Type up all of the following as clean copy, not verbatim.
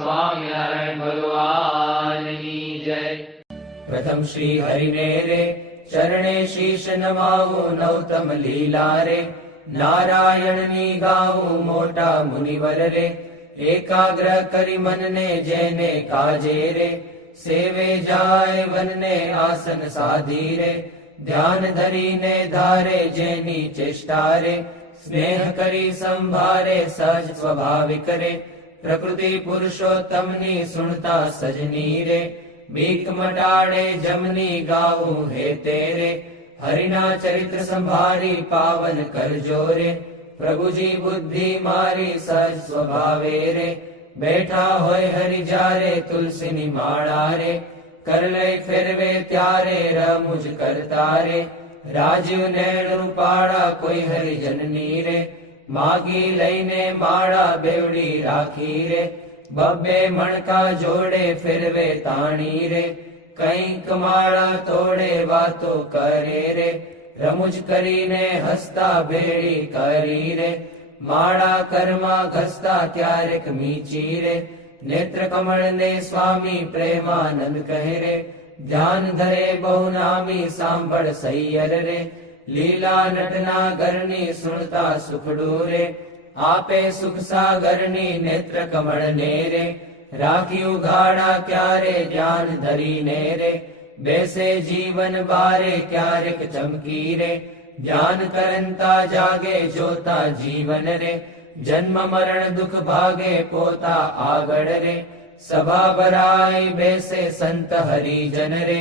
સ્વામિનારાયણ ભગવાનની જય. પ્રથમ શ્રી હરિને રે ચરણે શીશ નમાવું નૌતમ લીલા રે. નારાયણની ગાવું મોટા મુનિવર રે. એકાગ્ર કરી મનને જેને કાજે રે. સેવે જાય વનને આસન સાધી રે. ધ્યાન ધરીને ધારે જેની ચેષ્ટા રે. સ્નેહ કરી સંભારે સહજ સ્વાભાવિક રે. પ્રકૃતિ પુરુષોત્તમની સુણતા સજની રે. બીક મટાડે જમની ગાવું હે તેરે. હરિના ચરિત્ર સંભારી પાવન કરજો રે. પ્રભુજી બુદ્ધિ મારી સહજ સ્વભાવે રે. બેઠા હોય હરિ જ્યારે તુલસીની માળા રે. કરલે ફેરવે ત્યારે રમુજ કરતા રે. રાજીવ નેણ રૂપાળા કોઈ હરિજનની રે. માગી લઈને માળા બેવડી રાખી રે. બબ્બે મણકા જોડે ફેરવે તાણી રે. કંઈક માળા તોડે વાતો કરે રે. રમુજ કરીને હસતા ભેળી કરી રે. માળા કરમાં ઘસતા ક્યારેક મીચી રે. નેત્ર કમળ ને સ્વામી પ્રેમાનંદ કહે રે. ધ્યાન ધરે બહુ નામી સાંભળ સૈયર રે. લીલા નટના ઘરની સુણતા સુખડું રે. આપે સુખ સાગરની નેત્ર કમળ ને રે. રાખ્યું ગાડા ક્યારે ધ્યાન ધરીને રે. બેસે જીવન બારે ક્યારેક ચમકી રે. ધ્યાન કરંતા જાગે જોતા જીવન રે. જન્મ મરણ દુઃખ ભાગે પોતા આગળ રે. સભા ભરાય બેસે સંત હરિજન રે.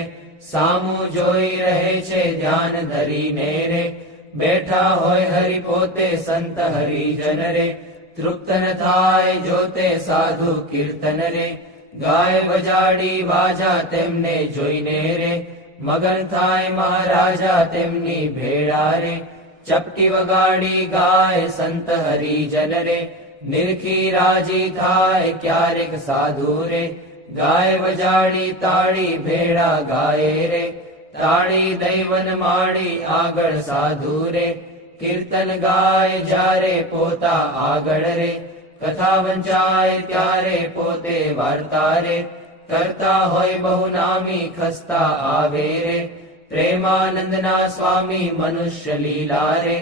સામું જોઈ રહે છે ધ્યાન ધરીને રે. બેઠા હોય હરિ પોતે સંત હરિજન રે. તૃપ્ત ન થાય જોતે સાધુ કીર્તન રે. ગાય બજાડી વાજા તેમને જોઈને રે. મગન થાય મહારાજા તેમની ભેળા રે. ચપટી વગાડી ગાય સંત હરિજન રે. નિરખી રાજી થાય ક્યારેક સાધુ રે. ગાય વજાડી તાળી ભેળા ગાય રે. તાળી દૈવન માડી આગળ સાધુ રે. કીર્તન ગાય જ્યારે પોતા આગળ રે. કથા વંચાય ત્યારે પોતે વાર્તા રે. કરતા હોય બહુ નામી ખસ્તા આવે રે. પ્રેમાનંદના સ્વામી મનુષ્ય લીલા રે.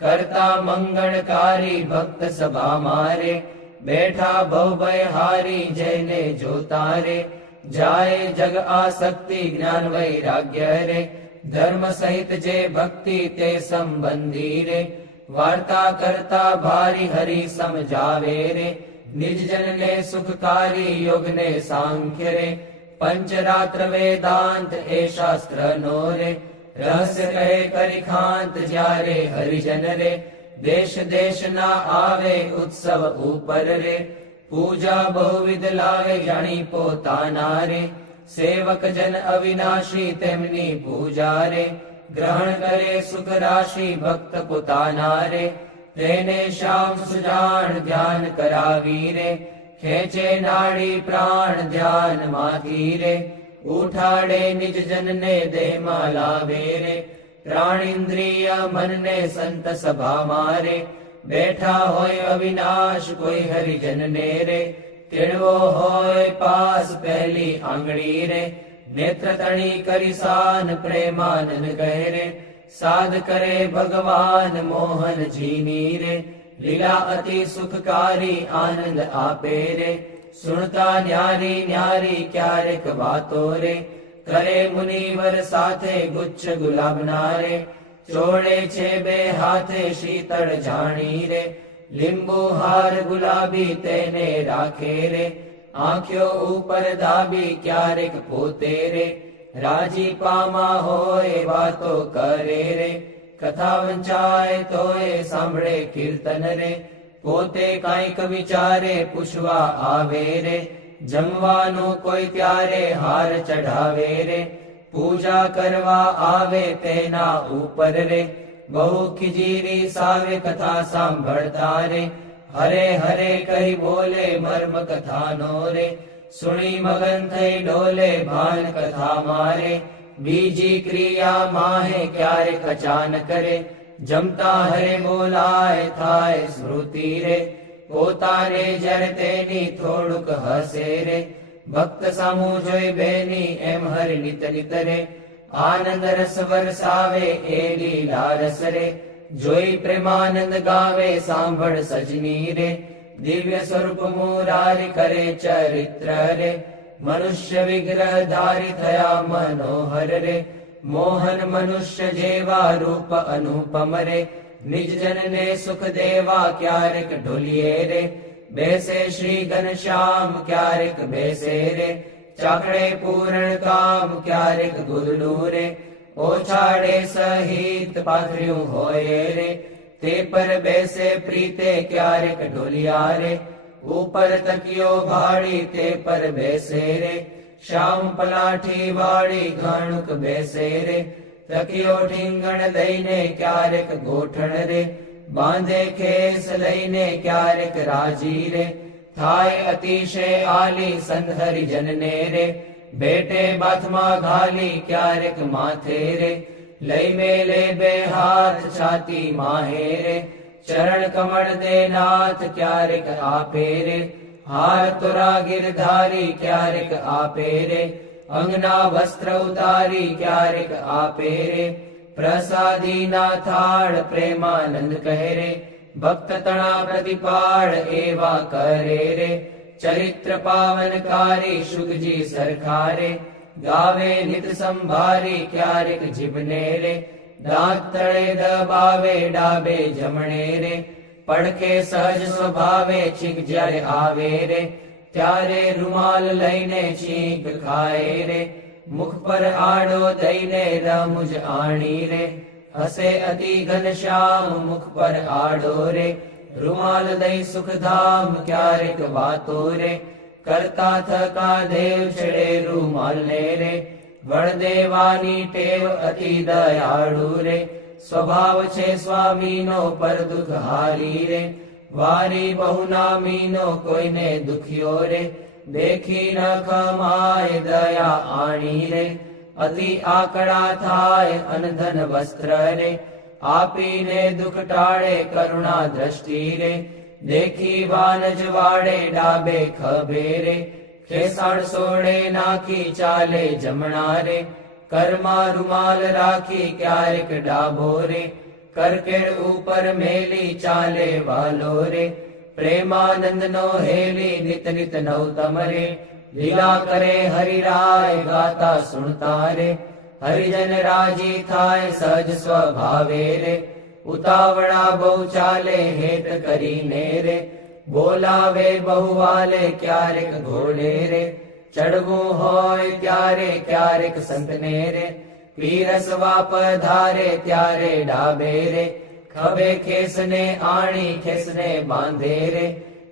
કરતા મંગળકારી ભક્ત સભા મારે. બેઠા ભવભય હારી જઈને જોતા રે. જાય જગ આસક્તિ જ્ઞાન વૈરાગ્ય રે. ધર્મ સહિત જે ભક્તિ તે સંબંધી રે. વાર્તા કરતા ભારી હરિ સમજાવે રે. નિજજન ને સુખકારી યોગ ને સાંખ્ય રે. પંચરાત્ર વેદાંત એ શાસ્ત્ર નો રે. રહસ્ય કહે કરી ખાંત જ્યારે હરિજન રે. દેશ દેશ ના આવે ઉત્સવ ઉપર રે. પૂજા બહુવિધ લાવે જાણી પોતાના રે. સેવક જન અવિનાશી તેમની પૂજા રે. ગ્રહણ કરે સુખ રાશિ ભક્ત પોતાના રે. તેને શ્યામ સુજાણ ધ્યાન કરાવી રે. ખેંચે નાડી પ્રાણ ધ્યાન માંથી રે. ઉઠાડે નિજ જન ને દેહમાં લાવે રે. પ્રાણિન્દ્રિય મનને સંત સભા મારે. બેઠા હોય અવિનાશ કોઈ હરિજન ને રે. તેડવો હોય પાસ પહેલી આંગળી રે. નેત્ર તણી કરી સાન પ્રેમાનંદ કહે રે. સાધ કરે ભગવાન મોહન જીની રે. લીલા અતિ સુખકારી આનંદ આપે રે. સુણતા ન્યારી ન્યારી ક્યારેક વાતો રે. કરે મુનિવર સાથે ગુચ્છ ગુલાબના રે. ચોળે છે બે હાથે શીતળ જાણી રે. લીંબુ હાર ગુલાબી તેને રાખે રે. આંખ્યો ઉપર દાબી ક્યારેક પોતે રે. રાજી પામા હોય વાતો કરે રે. કથા વંચાય તોય સાંભળે કીર્તન રે. પોતે કાંઈક વિચારે પૂછવા આવે રે. જમવાનું કોઈ ત્યારે હાર ચઢાવે રે. પૂજા કરવા આવે તેના ઉપર રે. બહુ ખીજીરી સાવે કથા સાંભળતા રે. હરે હરે કહી બોલે મર્મ કથાનો રે. સુણી મગન થઈ ડોલે ભાન કથા મારે. બીજી ક્રિયા માહે ક્યારેક અચાનક રે. જમતા હરે બોલાય થાય સ્મૃતિ રે. પોતાને જ્યારે તેની થોડુંક હસે રે, ભક્ત સામું જોઈ બેની એમ હરિ નિત નિત રે, આનંદ રસ વરસાવે એ લીલા રસ રે, જોઈ પ્રેમાનંદ ગાવે સાંભળ સજની રે, દિવ્ય સ્વરૂપ મુરારી કરે ચરિત્ર રે, મનુષ્ય વિગ્રહ ધારી થયા મનોહર રે, મોહન મનુષ્ય જેવા રૂપ અનુપમ રે, નિજ જનને સુખ દેવા ક્યારેક ઢોલીએ રે, બેસે શ્રી ઘનશ્યામ ક્યારેક બેસે રે, ચાકડે પૂરણ કામ ક્યારેક ગુદડું રે, ઓછાડે સહિત પાથર્યું હોય રે, તે પર બેસે પ્રીતે ક્યારેક ઢોલિયા રે, ઉપર તકિયો ભાડી તે પર બેસે રે, શ્યામ પલાઠી વાળી ઘણુક બેસે રે, તકિયો ઠીંગણ લઈને ક્યારેક ગોઠણ રે, બાંધે ખેસ લઈને ક્યારેક રાજી રે, થાય અતિશય આલી સંહરી જનને રે, બેટે બાથમાં ઘાલી ક્યારેક માથે રે, લઈ મેલે બે હાથ છાતી માહે રે, ચરણ કમળ દે નાથ ક્યારેક આપે રે, હાર તોરા ગિરધારી ક્યારેક આપે રે, અંગના વસ્ત્ર ઉતારી ક્યારેક આપે રે, પ્રસાદી ના થાળ પ્રેમાનંદ કહે રે, ભક્ત તણા પ્રતિપાળ એવા કરે રે, ચરિત્ર પાવનકારી શુકજી સરખારે, ગાવે નિત સંભારી ક્યારેક જીભને રે, દાંત તળે દબાવે ડાબે જમણે રે, પડખે સહજ સ્વભાવે છીંક જ્યારે આવે રે, ત્યારે રૂમાલ લઈને છીંક ખાય રે, મુખ પર આડો દઈને રમુજ આણી રે, હસે અતિ ઘનશ્યામ મુખ પર આડો રે, રૂમાલ દઈ સુખધામ ક્યારેક વાતો રે, કરતા થકા દેવ છેડે રૂમાલ ને રે, વળ દેવાની ટેવ અતિ દયાળુ રે, સ્વભાવ છે સ્વામીનો પર દુઃખ હારી રે, વારી બહુ નામીનો કોઈને દુખ્યો રે, દેખી ન ખમાય દયા આણી રે, અતિ આકડા થાય અનધન વસ્ત્ર રે, આપીને દુઃખ ટાળે કરુણા દ્રષ્ટિ રે, દેખી વાનજ વાડે ડાબે ખભે રે, ખેસાણ સોડે નાખી ચાલે જમણા રે, કરમાં રૂમાલ રાખી ક્યારેક ડાબો રે, કરકેડ ઉપર મેલી ચાલે વાલો રે, પ્રેમાનંદ નો હેલી નિત નિત નવતમ રે, લીલા કરે હરિરાય ગાતા સુણતા રે, હરિજન રાજી થાય સહજ સ્વભાવે રે, ઉતાવળા બહુ ચાલે હેત કરીને રે, બોલાવે બહુ વાલે ક્યારેક ઘોડે રે, ચડવું હોય ત્યારે ક્યારેક સંતને રે, પીરસવા પધારે ત્યારે ડાબે રે, ખભે ખેસને આણી ખેસને બાંધે રે,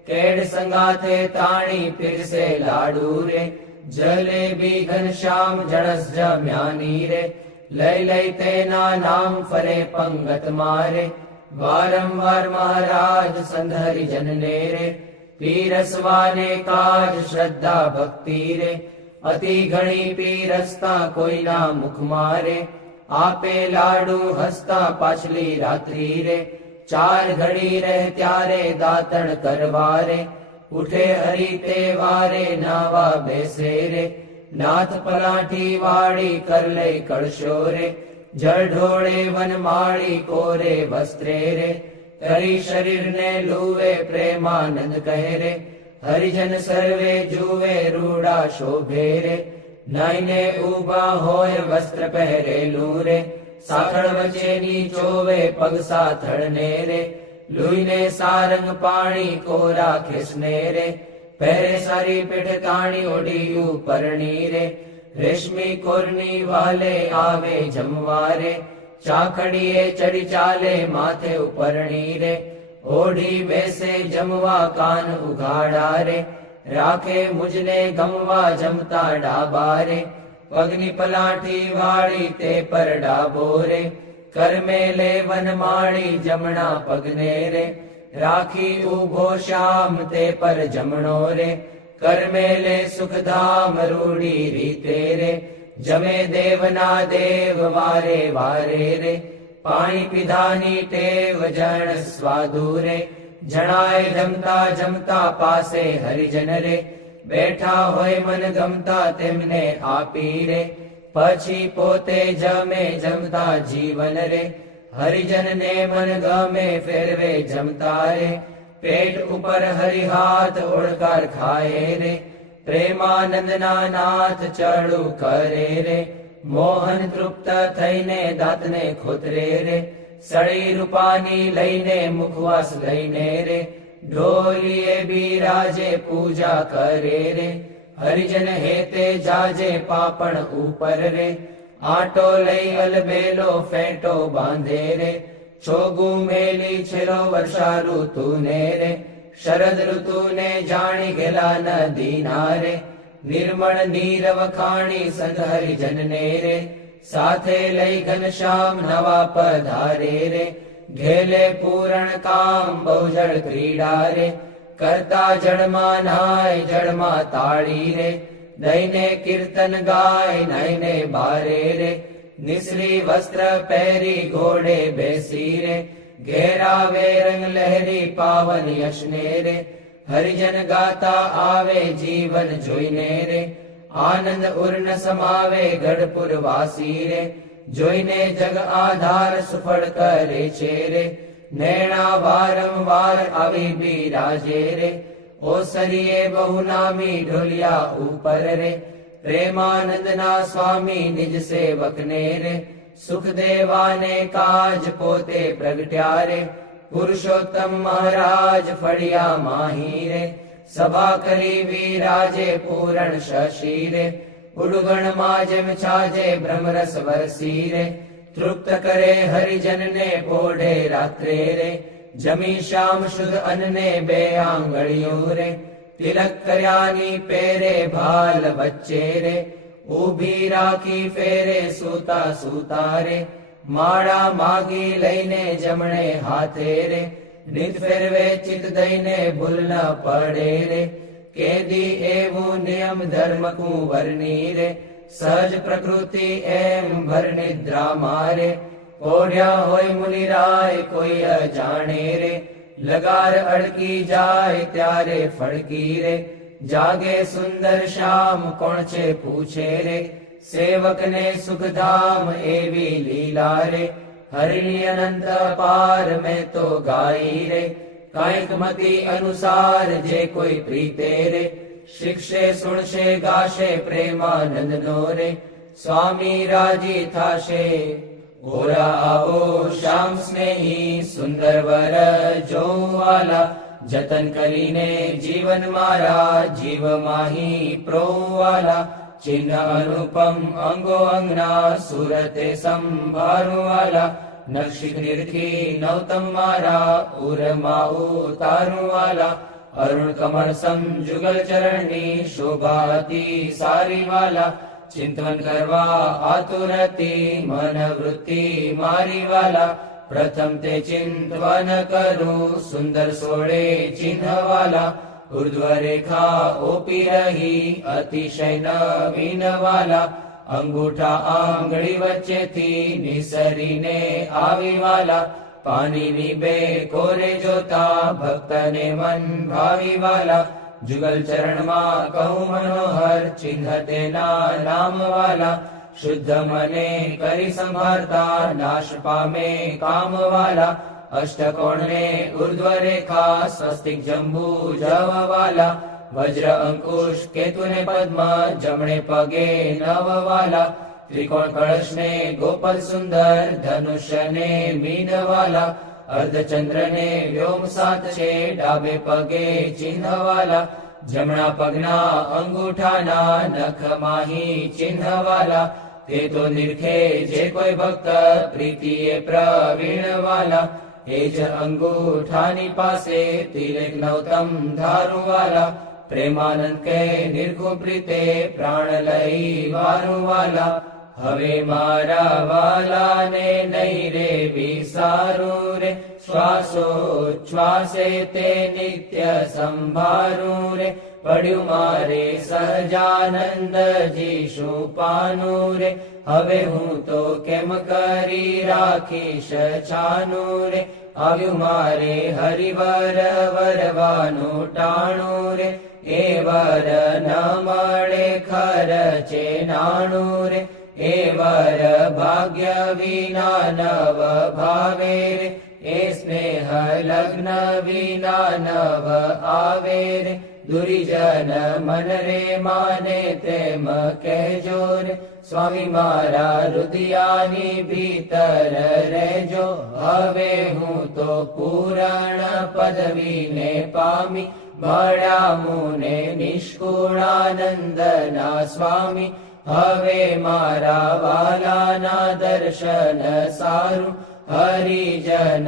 કેડ સંગાથે તાણી પીરસે લાડુ રે, જલેબી ઘનશ્યામ જણસ જમ્યાની રે, લઈ લઈ તેના નામ ફરે પંગત મારે, વારંવાર મહારાજ સંધરી જનને રે, પીરસવાને કાજ શ્રદ્ધા ભક્તિ રે, અતિ ઘણી પીરસતા કોઈના મુખ મારે, આપે લાડુ હસતા પાછલી રાત્રિ રે, ચાર ઘડી રહે ત્યારે દાતણ કરવા રે, ઉઠે હરી તે વારે નાવા બેસે રે, નાથ પલાઠી વાળી કર લઈ કળશો રે, જળ ઢોળે વનમાળી કોરે વસ્ત્રે રે, તરી શરીરને લુવે પ્રેમાનંદ કહે રે, હરિજન સર્વે જુએ રૂડા શોભે રે, નાઈને ઉભા હોય વસ્ત્ર પહેરેલું રે, સાખળ વચ્ચેની ચોવે પગ સાથળને રે, લુઈને સારંગ પાણી કોરા ખેસને રે, પહેરે સારી પેઠ તાણી ઓઢી ઉપરણી રે, રેશમી કોરની વાલે આવે જમવા રે, ચાખડીએ ચડી ચાલે માથે ઉપરણી રે, ઓઢી બેસે જમવા કાન ઉઘાડા રે, રાખે મુજને ગમવા જમતા ડાબા રે, પગની પલાઠી વાળી તે પર ડાબો રે, કરમે લે વનમાળી જમણા પગને રે, રાખી ઉભો શ્યામ તે પર જમણો રે, કરમે લે સુખધામ રૂડી રીતે રે, જમે દેવના દેવ વારે વારે રે, પાણી પીધાની ટેવ જણ સ્વાદુ રે, જણાય જમતા જમતા પાસે હરિજન રે, બેઠા હોય મન ગમતા તેમને આપી રે, પછી પોતે જમે જમતા જીવન રે, હરિજન ને મન ગમે ફેરવે જમતા રે, પેટ ઉપર હરિહાથ ઓળકાર ખાય રે, પ્રેમાનંદના નાથ ચડું કરે રે, મોહન તૃપ્ત થઈને દાંતને ખોતરે રે, સળી રૂપાની લઈને મુખવાસ લઈને રે, ઢોલીએ બિરાજે પૂજા કરે રે, હરિજન હેતે જાજે પાપણ ઉપર રે, આટો લઈ અલબેલો ફેંટો બાંધે રે, છોગું મેલી છેલ્લો વર્ષા ઋતુને રે, શરદ ઋતુને જાણી ગેલા નદીના રે, નિર્મળ નીરવ ખાણી સંત હરિજનને રે, સાથે લઈ ઘનશ્યામ નવા પધારે રે, ઘેલે પૂરણ કામ બહુજળ ક્રીડા રે, કરતા જળમાં નાય જળમાં તાળી રે, દઈને કીર્તન ગાય નઈને બારે રે, નિસરી વસ્ત્ર પહેરી ઘોડે બેસી રે, ઘેરાવે રંગ લહેરી પાવન યશને રે, હરિજન ગાતા આવે જીવન જોઈને રે, આનંદ ઉર્ન સમાવે ગઢપુર વાસી રે, જોઈને જગ આધાર સુફળ કરે છે રે, નૈણા વારંવાર આવી બિરાજે રે, ઓસરીએ બહુ નામી ઢોલિયા ઉપર રે, પ્રેમાનંદના સ્વામી નિજ સેવકને રે, સુખ દેવાને કાજ પોતે પ્રગટ્યા રે, પુરુષોત્તમ મહારાજ ફળિયા માહી રે, સભા કરી વિરાજે પૂરણ શશી રે, ઉડગણમાં જેમ છાજે બ્રહ્મરસ વરસી રે, તૃપ્ત કરે હરિજનને પોઢે રાત્રે રે, જમી શ્યામ શુદ્ધ અન્ને બે આંગળીઓ રે, તિલક કર્યાની પેરે ભાલ વચ્ચે રે, ઊભી રાખી ફેરે સૂતા સૂતા રે, માળા માગી લઈને જમણે હાથે રે, નિત ફેરવે ચિત દઈને ભૂલ ન પડે રે, કેદી એવું નિયમ ધર્મ કુંવરની રે, સહજ પ્રકૃતિ એમ ભર નિદ્રા મારે, ઓઢ્યા હોય મુનિરાય કોઈ અજાણે રે, લગાર અડકી જાય ત્યારે ફડકી રે, જાગે સુંદર શ્યામ કોણ છે પૂછે રે, સેવકને સુખધામ એવી લીલા રે, હરિની અનંત પાર મેં તો ગાઈ રે, કાંઈક મતિ અનુસાર જે કોઈ પ્રીતે રે, શિક્ષે સુણશે ગાશે પ્રેમાનંદ નો રે, સ્વામી રાજી થાશે. ઓરા આવો શ્યામ સ્નેહી સુંદર વર જોવાલા, જતન કરીને જીવન મારા જીવ માહી પ્રોવાલા, ચિહ્ન અનુપમ અંગો અંગના સુરતે સંભાળવાલા, નક્ષિક નિરખી નવતમ મારા ઉરમાં ઉતારવાલા, અરુણ કમળ સમ જુગલ ચરણની શોભાતી સારી વાલા, ચિંતન કરવા આતુરતી મન વૃત્તિ મારી વાલા, પ્રથમ તે ચિંતવન કરું સુંદર સોળે ચિહ્નવાલા, ઉર્ધ્વ રેખા ઓપી રહી અતિશય નવીન વાલા, અંગૂઠા આંગળી વચ્ચેથી નિસરીને આવી વાલા, પાણીની બે કોરે જોતા ભક્તને મન ભાવી વાલા, જુગલ ચરણમાં કહું મનોહર ચિહ્ન તેના નામ વાલા, શુદ્ધ મને કરી સંભાળતા નાશ પામે કામ વાલા, અષ્ટકોણને ઉર્ધ્વ રેખા સ્વસ્તિક જંબુ જવાલા, વજ્ર અંકુશ કેતુને પદ્મ જમણે પગે નવવાલા, ત્રિકોણ કળશને ગોપલ સુંદર ધનુષ્યને મીનવાલા, અર્ધચંદ્રને વ્યોમ સાત છે ડાબે પગે ચિહ્નવાલા, જમણા પગના અંગૂઠાના નખ માહી ચિહ્નવાલા, તે તો નિરખે જે કોઈ ભક્ત પ્રીતિએ પ્રવીણવાલા, એ જ અંગૂઠાની પાસે તિલક નવતમ ધારુવાલા, પ્રેમાનંદ કે નિર્ગુ પ્રીતે પ્રાણ લઈ વારુવાલા, હવે મારા વાલાને નહીં રે વિસારું રે, શ્વાસોચ્છ્વાસે તે નિત્ય સંભારું રે, પડ્યું મારે સહજાનંદજી શું પાનું રે, હવે હું તો કેમ કરી રાખીશ છાનું રે, આવ્યું મારે હરિવર વરવાનું ટાણું રે, એ વર ન મળે ખર્ચે નાણું રે, એ વર ભાગ્ય વિના નવ ભાવે રે, એ સ્નેહ લગ્ન વિના નવ આવે રે, દુર્જન મન રે માને તેમ કહેજો રે, સ્વામી મારા હૃદયાની ભીતર રહેજો, હવે હું તો પૂરણ પદવીને પામી, મળ્યા મુને નિષ્કુળાનંદના સ્વામી, હવે મારા વાલાના દર્શન સારું, હરિજન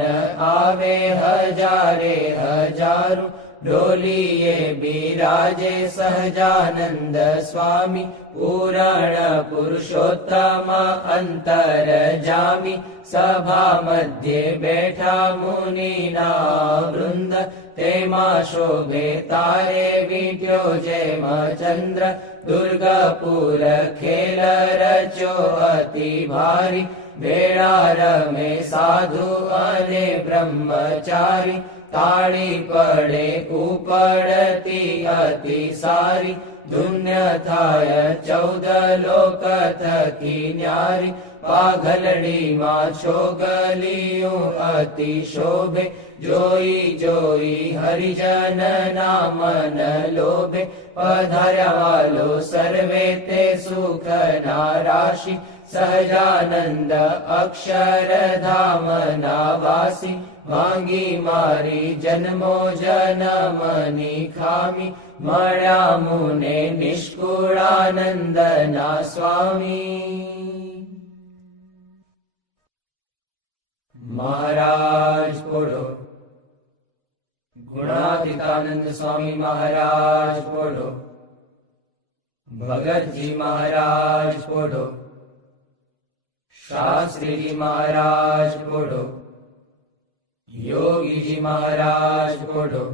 આવે હજારે હજારું, ડોલીએ બિરાજે સહજાનંદ સ્વામી, પૂરણ પુરુષોત્તમ અંતર જામી, સભા મધ્યે બેઠા મુનિના વૃંદ, તેમાં શોભે તારે વીટ્યો જેમ ચંદ્ર, દુર્ગાપુર ખેલ રચ્યો અતિ ભારી, વેળા રમે સાધુ અને બ્રહ્મચારી, તાળી પડે ઉપડતી અતિ સારી, ધુન્ય થાય 14 લોક થકી ન્યારી, પાઘલડીમાં છોગલિયું અતિ શોભે, જોઈ જોઈ હરિજન ના મન લોભે, પધાર્યા વાલો સર્વે તે સુખ ના રાશિ, સહજાનંદ અક્ષરધામ ના વાસી, માંગી મારી જન્મો જન્મની ખામી, મળ્યા મુને નિષ્કુળાનંદ ના સ્વામી. મહારાજ બોલો. ગુણાતીતાનંદ સ્વામી મહારાજ બોલો. ભગતજી મહારાજ બોલો. શાસ્ત્રીજી મહારાજ બોલો. યોગીજી મહારાજ બોલો.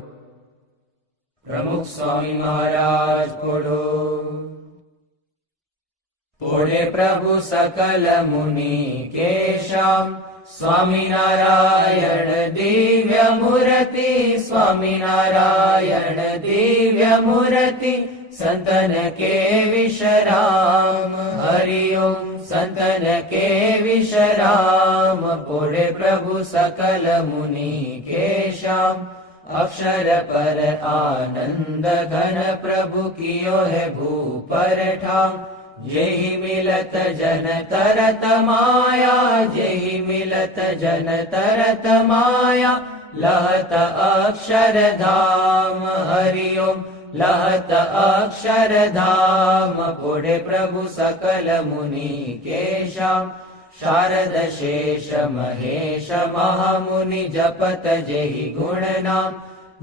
પ્રમુખ સ્વામી મહારાજ બોલો. બોલે પ્રભુ સકલ મુનિ કેશામ, સ્વામિનારાયણ દિવ્ય મૂર્તિ, સ્વામિનારાયણ દિવ્ય મૂર્તિ, સંતન કે વિશ્રામ, હરિ ઓમ સંતન કે વિશ્રામ, પોળે પ્રભુ સકલ મુનિ કેશામ, અક્ષર પર આનંદ ઘન પ્રભુ કિયો હે ભૂપર ઠામ, જેહી મિલત જન તરત માયા, જેહી મિલત જન તરત માયા, લહત અક્ષરધામ, હરિ ઓમ લહત અક્ષરધામ, પોળે પ્રભુ સકલ મુનિ કેશામ, શારદ શેષ મહેશ મહામુનિ જપત જેહી ગુણ નામ,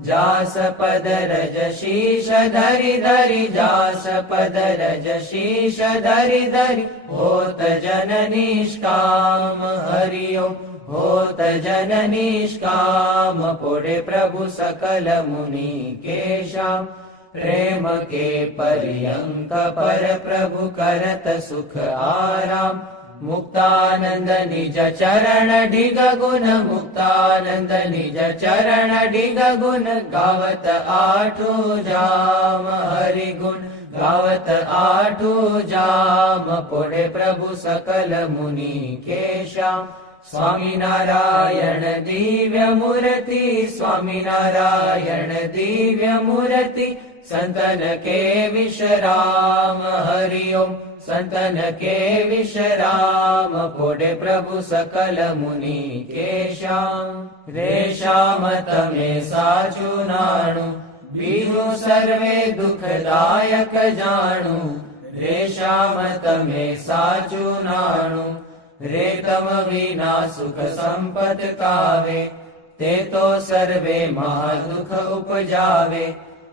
જાસ પદ રજ શીશ ધરી ધરી, જાસ પદ રજ શીશ ધરી ધરી, હોત જન નિષ્કામ, હરિ ઓમ હોત જન નિષ્કામ, પોળે પ્રભુ સકલ મુનિ કેશામ, પ્રેમ કે પર્યંક પર પ્રભુ કરત સુખ આરામ, મુક્તાનંદ નિજ ચરણ ઢીગ ગુણ, મુક્તાનંદ નિજ ચરણ ઢીગ ગુણ, ગાવત આઠું જામ, હરિ ગુણ ગાવત આઠું જામ, પોળે પ્રભુ સકલ મુનિ કેશામ, સ્વામિનારાયણ દિવ્ય મૂર્તિ, સ્વામિનારાયણ દિવ્ય મૂર્તિ, સંતન કે વિશ્રામ, હરિ ઓમ સંતન કે વિશ્રામ, પોળે પ્રભુ સકલ મુનિ કેશામ, રેશામ તમે સાચું નાણું, બીજું સર્વે દુઃખદાયક જાણું, રેશામ તમે સાચું નાણું, રેતમ વિના સુખ સંપત કાવે, તે તો સર્વે મહાદુઃખ ઉપજાવે,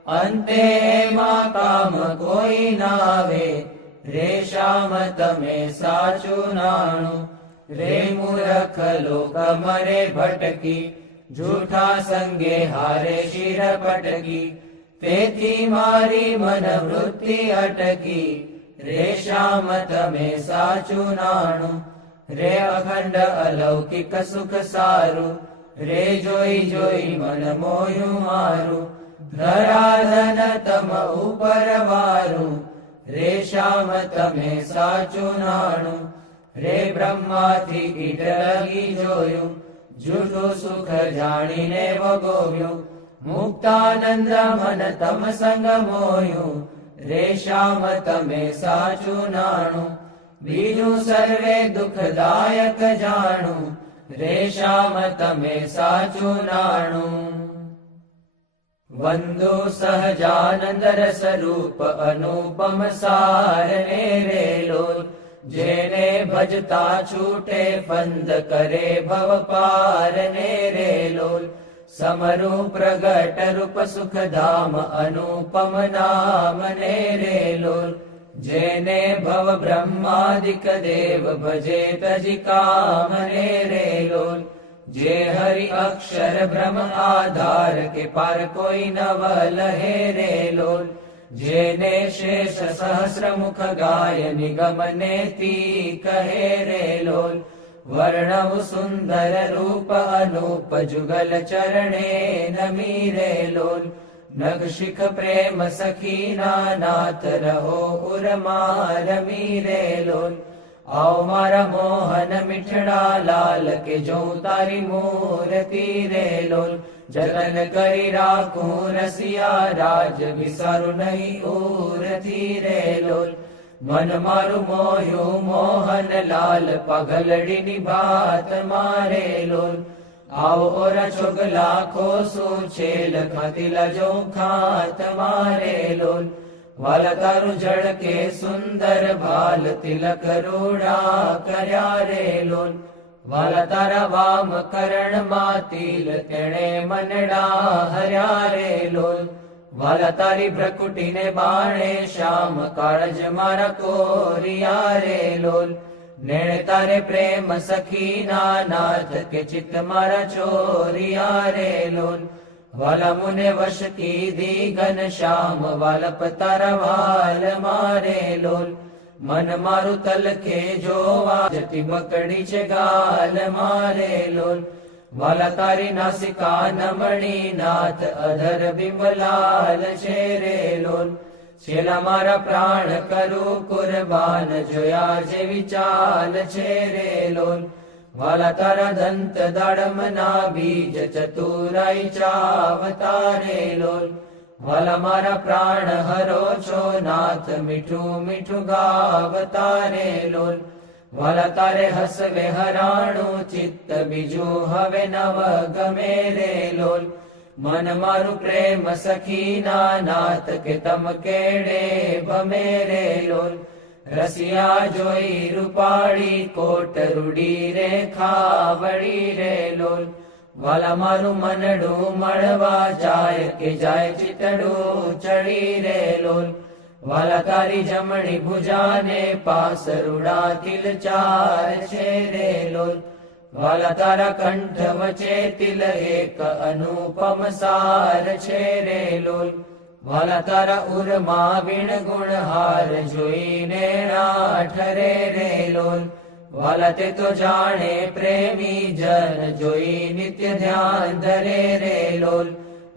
અંતે એમાં કામ કોઈ નાવે, રેશામ તમે સાચું નાણું, રે મૂરખ લોક મરે ભટકી, જૂઠા સંગે હારે શિર પટકી, તેથી મારી મન વૃત્તિ અટકી, રેશામ તમે સાચું નાણું, રે અખંડ અલૌકિક સુખ સારું, રે જોઈ જોઈ મન મોયું મારું, ધરાધન તમ ઉપર વારું, રે શ્યામ તમે સાચું નાણું, રે બ્રહ્માથી કીટ લગી જોયું, જૂઠું સુખ જાણીને વગોવ્યું, મુક્તાનંદ મન તમ સંગ મોયું, રે શ્યામ તમે સાચું નાણું, બીજું સર્વે દુઃખદાયક જાણું, રે શ્યામ તમે સાચું નાણું. વંદો સહજાનંદ રસ રૂપ અનુપમ સાર ને રે લોલ, જેને ભજતા છૂટે ફંદ કરે ભવ પાર ને રે લોલ, સમરૂ પ્રગટ રૂપ સુખધામ અનુપમ નામ ને રે લોલ, જેને ભવ બ્રહ્માદિક દેવ ભજે તજી કામ ને રે લોલ, જે હરિ અક્ષર બ્રહ્મ આધાર કે પાર કોઈ નવ લહે રે લોલ, જેને શેષ સહસ્ર મુખ ગાય નિગમ નેતિ કહે રે લોલ, વર્ણવ સુંદર રૂપ અનુપ જુગલ ચરણે નમી રે લોલ, નગ શિખ પ્રેમ સખીના નાથ રહો ઉરમાં રમી રે લોલ, આવ મારા મોહન મીઠડા લાલ કે જો તારી મૂર્તિ રે લોલ, જતન કરી રાખું રસિયા રાજ વિસારું નહીં ઉરથી રે લોલ, મન મારું મોયું મોહન લાલ પગલડીની ભાત મારે લોલ, આવો ઓરા છોગ લાખો શું છે લખાતી લજો ખાત મારે લોલ, વાલ તારું જળ કે સુંદર ભાલ તિલક રૂડા કર્યા રે લોલ, વાલ તારા વામ કરણ માં તિલ તેણે મનડા હર્યા રે લોલ, વાલ તારી ભ્રકુટીને બાણે શ્યામ કાળજ મારા કોરિયા રે લોલ, નેણ તારે પ્રેમ સખીના નાથ કે ચિત્ત મારા ચોરિયા રે લોલ, વાલા મુને વશ કીધી ઘન શ્યામ વાલપ તારા વાલ મારે લોલ, મન મારું તલખે જોવા જતી બકડી છે ગાલ મારે લોલ, વાલા તારી નાસિકા નમણી નાથ અધર બિંબલાલ છે રે લોલ, છેલ્લા મારા પ્રાણ કરું કુરબાન જોયા જેવી ચાલ છે રે લોલ, વાલા તારા દંત દાડમના બીજ ચતુરાઈ ચાવતા રે લોલ, વાલા મારા પ્રાણ હરો છો નાથ મીઠું મીઠું ગાવતા રે લોલ, વાલા તારે હસવે હરાણું ચિત્ત બીજું હવે નવ ગમે રે લોલ, મન મારું પ્રેમ સખીના નાથ કે તમ કેડે ભમે રે લોલ, રસિયા જોઈ રૂપાળી કોટ રૂડી રે ખાવડી રે લોલ, વાલા મારું મનડું મળવા જાય કે જાય ચિતડું ચડી રે લોલ, વાલા તારી જમણી ભુજાને પાસ રૂડા તિલ ચાર છે રે લોલ, વાલા તારા કંઠ વચ્ચે તિલ એક અનુપમ સાર છે રે લોલ, વાલા તારા ઉરમાં વીણ ગુણ હાર જોઈને ઠરે રે લોલ, વાલા તે તો જાણે પ્રેમી જન જોઈ નિત્ય ધ્યાન ધરે રે લોલ,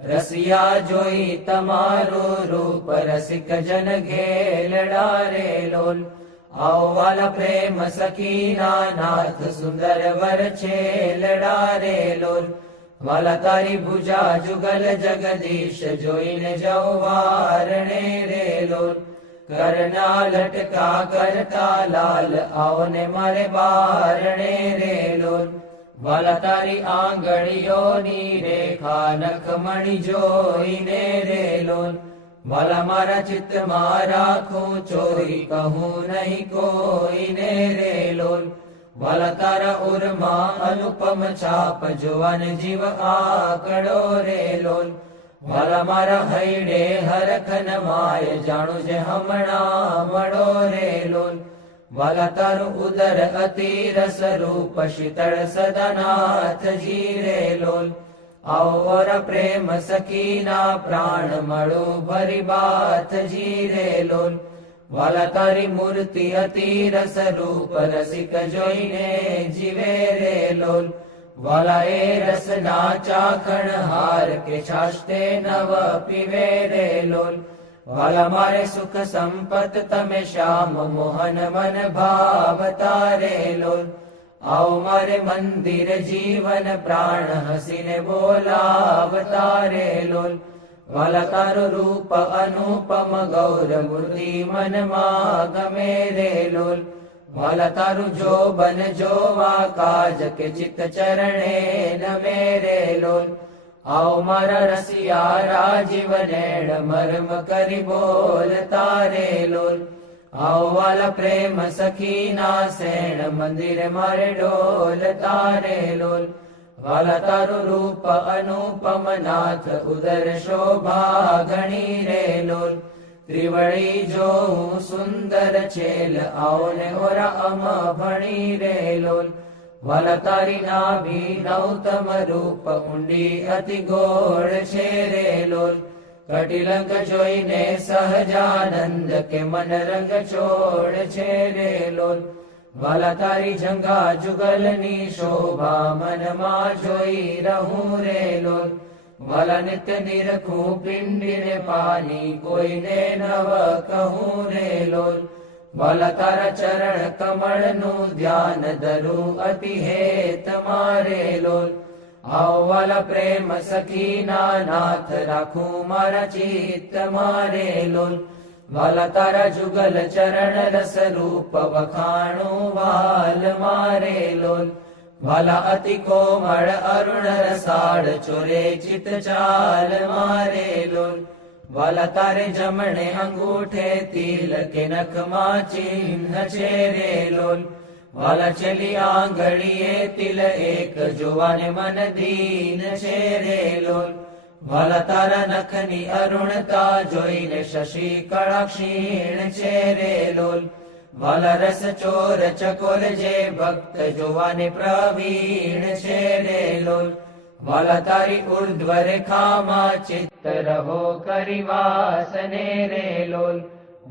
રસિયા જોઈ તમારું રૂપ રસિક જન ઘેલડા રે લોલ, આવો વાલા પ્રેમ સખીના નાથ સુંદર વર છેલડા રે લોલ, વાલા તારી ભુજા જુગલ જગદીશ જોઈને જવારણે રે લોલ, કરના લટકા કરતા લાલ આવને મારે બારણે રે લોલ, વાલા તારી આંગળીઓની રેખા નખમણી જોઈને રે લોલ, વાલા મારા ચિત્તમાં રાખું ચોરી કહું નહીં કોઈને રે લોલ, વાલા તારા ઉરમાં અનુપમ છાપ જોવાન જીવ આકડો રે લોલ, વાલા મારા હૈડે હરખન માય જાણું જે હમણાં મળો રે લોલ, વાલા તારું ઉદર અતિ રસ રૂપ શીતળ સદનાથજી રે લોલ, આવો પ્રેમ સખીના પ્રાણ મળું ભરી બાથજી રે લોલ, વાલા તારી મૂર્તિ અતિ રસ રૂપ રસિક જોઈને જીવે રે લોલ, વાલા એ રસના ચાખણ હાર કે છાશતે નવ પીવે રે લોલ. વાલા મારે સુખ સંપત તમે શ્યામ મોહન મન ભાવતા રે લોલ. આવો મારે મંદિર જીવન પ્રાણ હસીને બોલાવતા રે લોલ. વાલા તારું રૂપ અનુપમ ગૌર મૂર્તિ મનમાં ગમે રે લોલ. વાલા તારું જોબન જોવા કાજ કે ચિત્ત ચરણે નમે રે લોલ. આવો મારા રસિયા રાજીવ નેણ મર્મ કરી બોલતા રે લોલ. આવો વાલા પ્રેમ સખી ના સેણ મંદિર મારે ડોલતા રે લોલ. વાલા તારું રૂપ અનુપમ નાથ ઉદર શોભા ઘણી રે લોલ. ત્રિવળી જોઉં સુંદર છેલ આવો ને ઓરા અમ ભણી રે લોલ. વાલા તારી નાભી નૌતમ રૂપ ઊંડી અતિ ગોળ છે રે લોલ. કટિલંક જોઈને સહજાનંદ કે મન રંગ છોડ છે રે લોલ. વાલા તારી જંગા જુગલની શોભા મનમાં જોઈ રહું રે લોલ. વાલા નિત્ય નિરખું પિંડીને પાની કોઈને નવ કહું રે લોલ. વાલા તારા ચરણ કમળનું ધ્યાન ધરું અતિ હેત મારે લોલ. આવો વાલા પ્રેમ સખીના નાથ રાખું મારા ચિત્ત મારે લોલ. વાલા તારા જુગલ ચરણ રસ રૂપ વખાણું વાલ મારે લોલ. વાલા અતિ કોમળ અરુણ રસાળ ચોરે ચિત ચાલ મારે લોલ. વાલા તારે જમણે અંગૂઠે તિલ કે નખમાં ચિહ્ન છે રે લોલ. વાલા છેલ્લી આંગળીએ તિલ એક જોવાને મન દીન છે રે લોલ. વાલા તારા નખની અરુણતા જોઈને શશી કળા ક્ષીણ છે રે લોલ. વાલા રસ ચોર ચકોર જે ભક્ત જોવાને પ્રવીણ છે રે લોલ. વાલા તારી ઉર્ધ્વ રેખામાં ચિત્ત રહો કરી વાસને રે લોલ.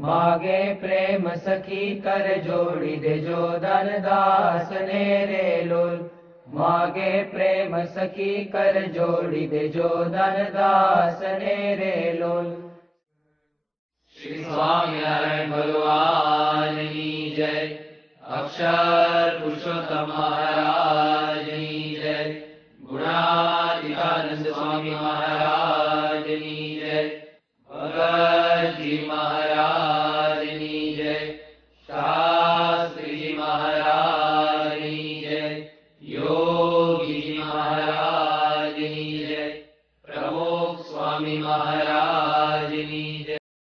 માગે પ્રેમ સખી કર જોડી દેજો દાન દાસને રે લોલ. માગે પ્રેમ સખી કર જોડી દેજો દાન દાસને રે લોલ. શ્રી સ્વામિનારાયણ ભગવાનની જય. અક્ષર પુરુષોત્તમ મહારાજની જય. ગુણાતીતાનંદ સ્વામી મહારાજની જય. ભગતજી મહારાજ